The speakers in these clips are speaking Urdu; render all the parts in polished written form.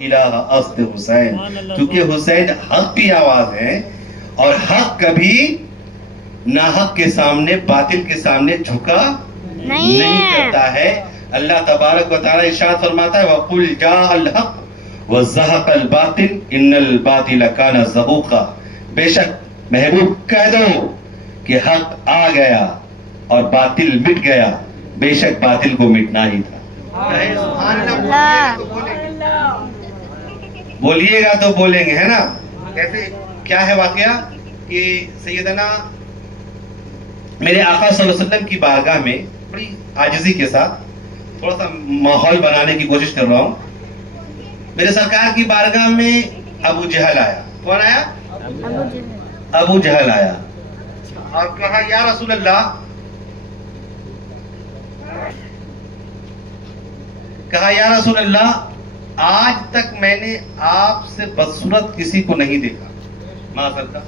الہ اصل حسین، کیونکہ حسین حق کی آواز ہے اور حق کبھی ناحق کے سامنے، باطل کے سامنے جھکا نہیں کرتا ہے۔ اللہ تبارک و تعالی ارشاد فرماتا ہے وَقُلْ جَاءَ الْحَقُّ وَزَهَقَ الْبَاطِلُ إِنَّ الْبَاطِلَ كَانَ زَهُوقًا، بے شک محبوب کہہ دو کہ حق آ گیا اور باطل مٹ گیا، بے شک باطل کو مٹنا ہی تھا۔ بولیے گا تو بولیں گے، ہے نا؟ کیسے کیا ہے واقعہ کہ سیدنا میرے آقا صلی اللہ علیہ وسلم کی بارگاہ میں بڑی عاجزی کے ساتھ تھوڑا سا ماحول بنانے کی کوشش کر رہا ہوں۔ میرے سرکار کی بارگاہ میں ابو جہل آیا۔ کون آیا؟ ابو جہل آیا اور کہا یا رسول اللہ، کہا یا رسول اللہ، آج تک میں نے آپ سے بدصورت کسی کو نہیں دیکھا معذرت کا۔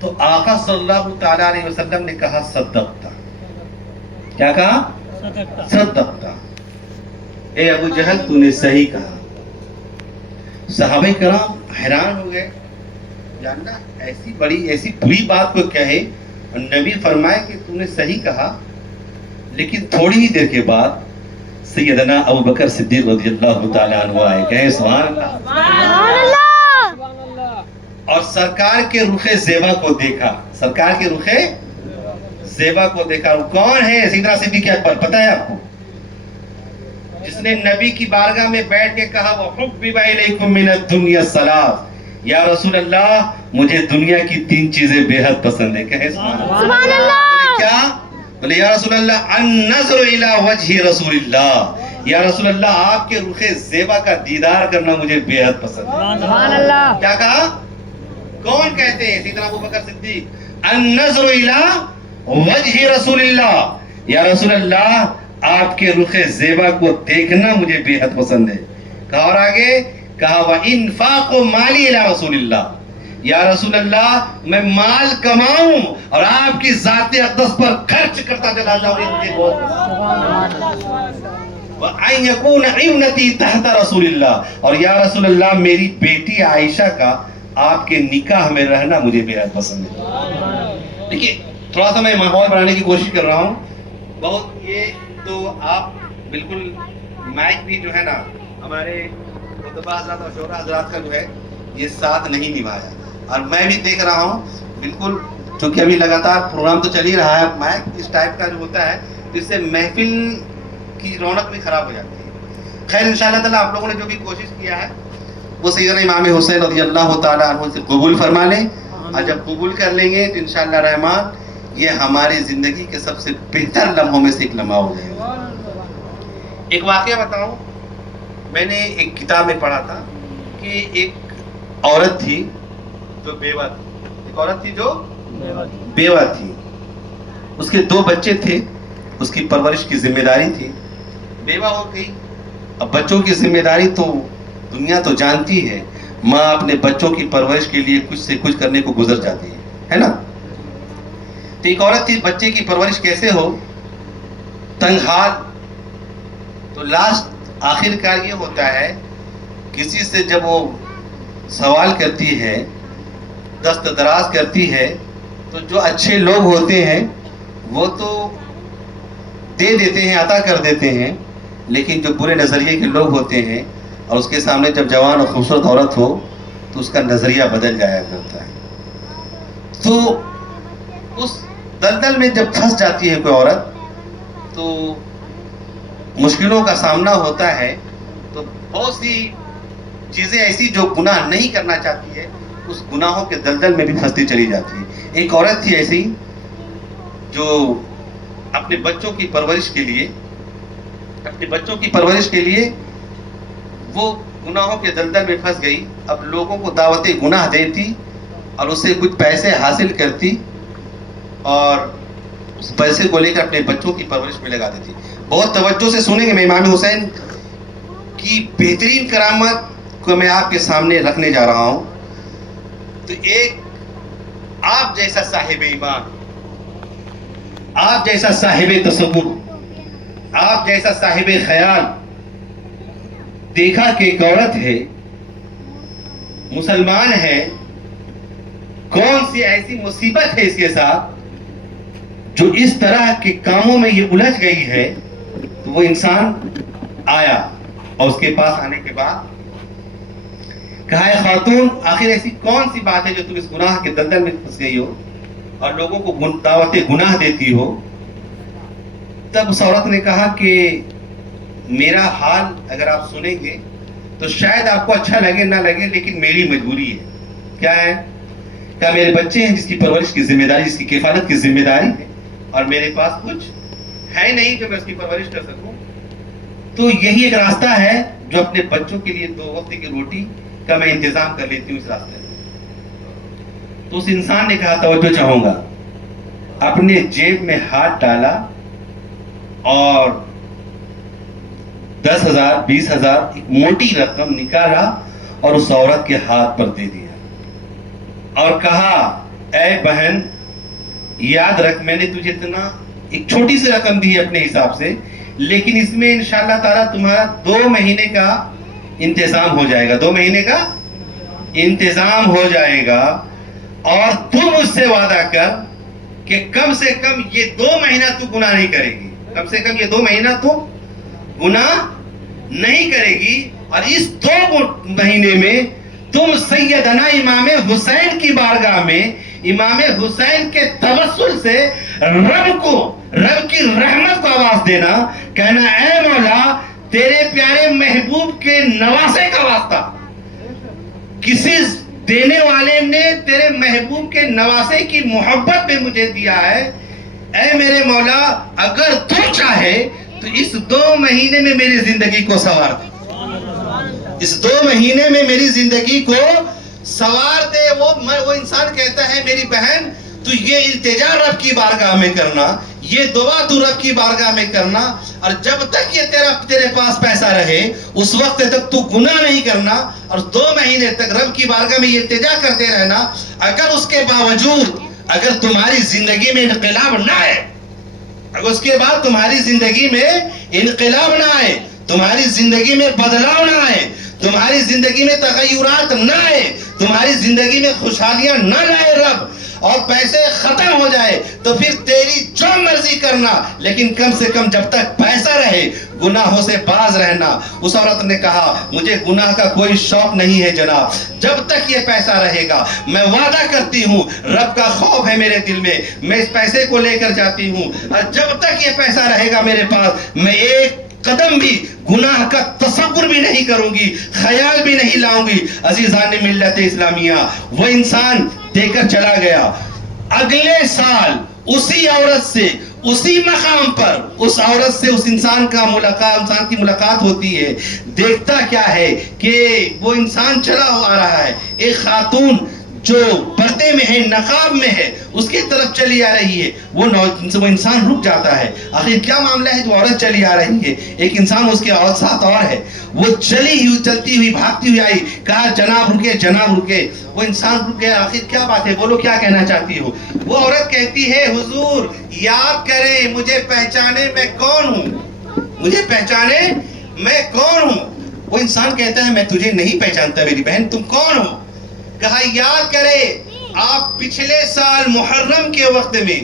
تو آقا صلی اللہ تعالی علیہ وسلم نے کہا صدقتا۔ کیا کہا؟ صدقتا، اے ابو جہل تو نے صحیح کہا۔ صحابہ کرام حیران ہو گئے، جاننا ایسی بری بات کو کہے اور نبی فرمائے کہ تو نے صحیح کہا۔ لیکن تھوڑی ہی دیر کے بعد سیدنا ابو بکر صدیق رضی اللہ تعالیٰ عنہ آئے، کہیں سبحان اللہ، اور سرکار کے رخ زیبا کو دیکھا۔ سرکار کے رخ زیبا کو دیکھا۔ وہ کون ہے؟ سیدنا صدیق اکبر، پتہ ہے آپ کو؟ جس نے نبی کی بارگاہ میں بیٹھ کے کہا وَحُبِّبَ إِلَيْكُم مِّنَ الدُّنْيَا الصَّلَاةُ، یا رسول اللہ مجھے دنیا کی 3 چیزیں بے حد پسند ہیں۔ کہیں سبحان اللہ۔ کیا؟ بولے یا رسول اللہ النظر الى وجہ رسول اللہ، یا رسول اللہ آپ کے رخ زیبا کا دیدار کرنا مجھے بے حد پسند ہے۔ سبحان اللہ۔ کیا کہا؟ کون کہتے ہیں؟ سیدنا ابو بکر صدیق، النظر الى وجہ رسول اللہ، یا رسول اللہ آپ کے رخ زیبا کو دیکھنا مجھے بے حد پسند ہے۔ کہا اور آگے کہا وَإِنفَاقُ مَالِي إِلَى رسول اللہ، یا رسول اللہ میں مال کماؤں اور آپ کی ذات اقدس پر خرچ کرتا چلا جاؤں، وَأَن يَكُونَ عِوْنَتِي تَحْتَ رسول اللہ، اور یا رسول اللہ میری بیٹی عائشہ کا آپ کے نکاح میں رہنا مجھے بے حد پسند ہے۔ دیکھیے تھوڑا سا میں ماحول بنانے کی کوشش کر رہا ہوں بہت، یہ تو آپ بالکل مائک بھی جو ہے نا ہمارے خطبہ حضرات اور شعراء حضرات کا جو ہے یہ ساتھ نہیں نبھایا، اور میں بھی دیکھ رہا ہوں بالکل، چونکہ ابھی لگاتار پروگرام تو چل ہی رہا ہے، مائک اس ٹائپ کا جو ہوتا ہے جس سے محفل کی رونق بھی خراب ہو جاتی ہے۔ خیر انشاءاللہ تعالیٰ آپ لوگوں نے جو بھی کوشش کیا ہے وہ سیدنا امام حسین رضی اللہ تعالیٰ عنہ سے قبول فرما لیں، اور جب قبول کر لیں گے تو انشاءاللہ رحمان یہ ہماری زندگی کے سب سے بہتر لمحوں میں سے ایک لمحہ ہو جائے گا۔ ایک واقعہ بتاؤں، میں نے ایک کتاب میں پڑھا تھا کہ ایک عورت تھی جو بیوہ تھی، ایک عورت تھی جو بیوہ تھی، اس کے 2 بچے تھے، اس کی پرورش کی ذمہ داری تھی، بیوہ ہو گئی۔ اب بچوں کی ذمہ داری تو دنیا تو جانتی ہے، ماں اپنے بچوں کی پرورش کے لیے کچھ سے کچھ کرنے کو گزر جاتی ہے نا؟ تو ایک عورت تھی، بچے کی پرورش کیسے ہو، تنگ حال، تو لاسٹ آخر کار یہ ہوتا ہے کسی سے جب وہ سوال کرتی ہے، دست دراز کرتی ہے، تو جو اچھے لوگ ہوتے ہیں وہ تو دے دیتے ہیں، عطا کر دیتے ہیں، لیکن جو برے نظریے کے لوگ ہوتے ہیں اور اس کے سامنے جب جوان اور خوبصورت عورت ہو تو اس کا نظریہ بدل جایا کرتا ہے۔ تو اس دلدل میں جب پھنس جاتی ہے کوئی عورت تو مشکلوں کا سامنا ہوتا ہے، تو بہت سی چیزیں ایسی جو گناہ نہیں کرنا چاہتی ہے اس گناہوں کے دلدل میں بھی پھنستی چلی جاتی ہے۔ ایک عورت تھی ایسی جو اپنے بچوں کی پرورش کے لیے وہ گناہوں کے دلدل میں پھنس گئی۔ اب لوگوں کو دعوت گناہ دیتی اور اسے کچھ پیسے حاصل کرتی اور اس پیسے کو لے کر اپنے بچوں کی پرورش میں لگا دیتی۔ بہت توجہ سے سنیں گے، میں امام حسین کی بہترین کرامت کو میں آپ کے سامنے رکھنے جا رہا ہوں۔ تو ایک آپ جیسا صاحب ایمان، آپ جیسا صاحب تصور، آپ جیسا صاحب خیال دیکھا کہ ایک عورت ہے مسلمان ہے, کون سی ایسی مصیبت ہے اس کے ساتھ جو اس طرح کے کاموں میں یہ الجھ گئی ہے. تو وہ انسان آیا اور اس کے پاس آنے کے بعد کہا ہے خاتون آخر ایسی کون سی بات ہے جو تم اس گناہ کے دلدل میں پھنس گئی ہو اور لوگوں کو دعوت گناہ دیتی ہو. تب اس عورت نے کہا کہ میرا حال اگر آپ سنیں گے تو شاید آپ کو اچھا لگے نہ لگے, لیکن میری مجبوری ہے. کیا ہے؟ کیا میرے بچے ہیں جس کی پرورش کی ذمہ داری, جس کی کفالت کی ذمہ داری ہے, اور میرے پاس کچھ ہے نہیں جو میں اس کی پرورش کر سکوں. تو یہی ایک راستہ ہے جو اپنے بچوں کے لیے 2 وقت کی روٹی کا میں انتظام کر لیتی ہوں اس راستے میں. تو اس انسان نے کہا توجہ چاہوں گا, اپنے جیب میں ہاتھ ڈالا اور 10,000 20,000 ایک موٹی رقم نکالا اور اس عورت کے ہاتھ پر دے دیا اور کہا اے بہن یاد رکھ میں نے تجھے اتنا ایک چھوٹی سی رقم دی ہے اپنے حساب سے, لیکن اس میں انشاءاللہ تعالیٰ تمہارا 2 مہینے کا انتظام ہو جائے گا, 2 مہینے کا انتظام ہو جائے گا. اور تم مجھ سے وعدہ کر کہ کم سے کم یہ 2 مہینہ تو گناہ نہیں کرے گی, کم سے کم یہ 2 مہینہ تو گناہ نہیں کرے گی, اور اس 2 مہینے میں تم سیدنا امام حسین کی بارگاہ میں امام حسین کے توسل سے رب کی رحمت کو آواز دینا, کہنا اے مولا تیرے پیارے محبوب کے نواسے کا واسطہ, کسی دینے والے نے تیرے محبوب کے نواسے کی محبت میں مجھے دیا ہے, اے میرے مولا اگر تو چاہے تو اس 2 مہینے میں میری زندگی کو سنوار دے, اس 2 مہینے میں میری زندگی کو سنوار دے. وہ انسان کہتا ہے میری بہن تو یہ التجا رب کی بارگاہ میں کرنا, یہ دعا تو رب کی بارگاہ میں کرنا, اور جب تک یہ تیرے پاس پیسہ رہے اس وقت تک تو گناہ نہیں کرنا, اور 2 مہینے تک رب کی بارگاہ میں یہ التجا کرتے رہنا. اگر اس کے باوجود اگر تمہاری زندگی میں انقلاب نہ آئے, اگر اس کے بعد تمہاری زندگی میں انقلاب نہ آئے, تمہاری زندگی میں بدلاؤ نہ آئے, تمہاری زندگی میں تغیرات نہ آئے, تمہاری زندگی میں خوشحالیاں نہ لائے رب, اور پیسے ختم ہو جائے تو پھر تیری جو مرضی کرنا, لیکن کم سے کم جب تک پیسہ رہے گناہوں سے باز رہنا. اس عورت نے کہا مجھے گناہ کا کوئی شوق نہیں ہے جناب, جب تک یہ پیسہ رہے گا میں وعدہ کرتی ہوں رب کا خوف ہے میرے دل میں اس پیسے کو لے کر جاتی ہوں, اور جب تک یہ پیسہ رہے گا میرے پاس میں ایک قدم بھی گناہ کا تصور بھی نہیں کروں گی, خیال بھی نہیں لاؤں گی. عزیزان ملت اسلامیہ, وہ انسان دے کر چلا گیا. اگلے سال اسی عورت سے اسی مقام پر اس عورت سے اس انسان کی ملاقات ہوتی ہے. دیکھتا کیا ہے کہ وہ انسان چلا آ رہا ہے, ایک خاتون جو پردے میں ہے, نقاب میں ہے, اس کی طرف چلی آ رہی ہے. وہ انسان رک جاتا ہے, آخر کیا معاملہ ہے جو عورت چلی آ رہی ہے, ایک انسان اس کے ساتھ اور ہے. وہ چلتی ہوئی بھاگتی ہوئی آئی, کہا جناب رکے جناب رکے. وہ انسان رک گیا, آخر کیا بات ہے, بولو کیا کہنا چاہتی ہو. وہ عورت کہتی ہے حضور یاد کریں مجھے پہچانے میں کون ہوں, مجھے پہچانے میں کون ہوں. وہ انسان کہتا ہے میں تجھے نہیں پہچانتا میری بہن, تم کون ہو. کہا یاد کرے آپ پچھلے سال محرم کے وقت میں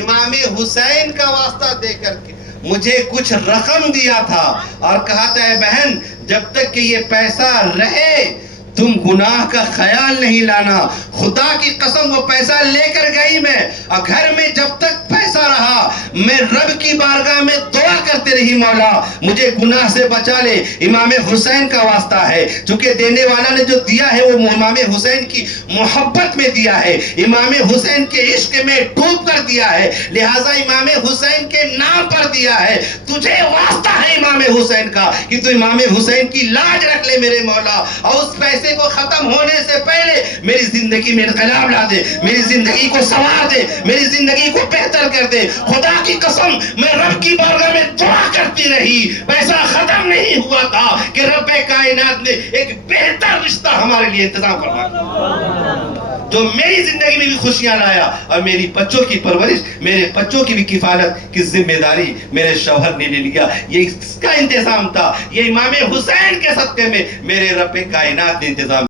امام حسین کا واسطہ دے کر کے مجھے کچھ رقم دیا تھا, اور کہا تھا اے بہن جب تک کہ یہ پیسہ رہے تم گناہ کا خیال نہیں لانا. خدا کی قسم وہ پیسہ لے کر گئی میں, اور گھر میں جب تک پیسہ رہا میں رب کی بارگاہ میں دعا کرتے رہی مولا مجھے گناہ سے بچا لے, امام حسین کا واسطہ ہے. چونکہ دینے والا نے جو دیا ہے وہ امام حسین کی محبت میں دیا ہے, امام حسین کے عشق میں ڈوب کر دیا ہے, لہٰذا امام حسین کے نام پر دیا ہے. تجھے واسطہ ہے امام حسین کا کہ تو امام حسین کی لاج رکھ لے میرے مولا, اور اس پیسے کو ختم ہونے سے پہلے میری زندگی میں انقلاب لا دے, میری زندگی کو سنوار دے, میری زندگی کو بہتر کر دے. خدا کی قسم میں رب کی بارگاہ میں دعا کرتی رہی, پیسہ ختم نہیں ہوا تھا کہ رب کائنات نے ایک بہتر رشتہ ہمارے لیے انتظام فرمایا جو میری زندگی میں بھی خوشیاں لایا, اور میری بچوں کی پرورش, میرے بچوں کی بھی کفالت کی ذمہ داری میرے شوہر نے لے لیا. یہ اس کا انتظام تھا, یہ امام حسین کے صدقے میں میرے رب کائنات نے انتظام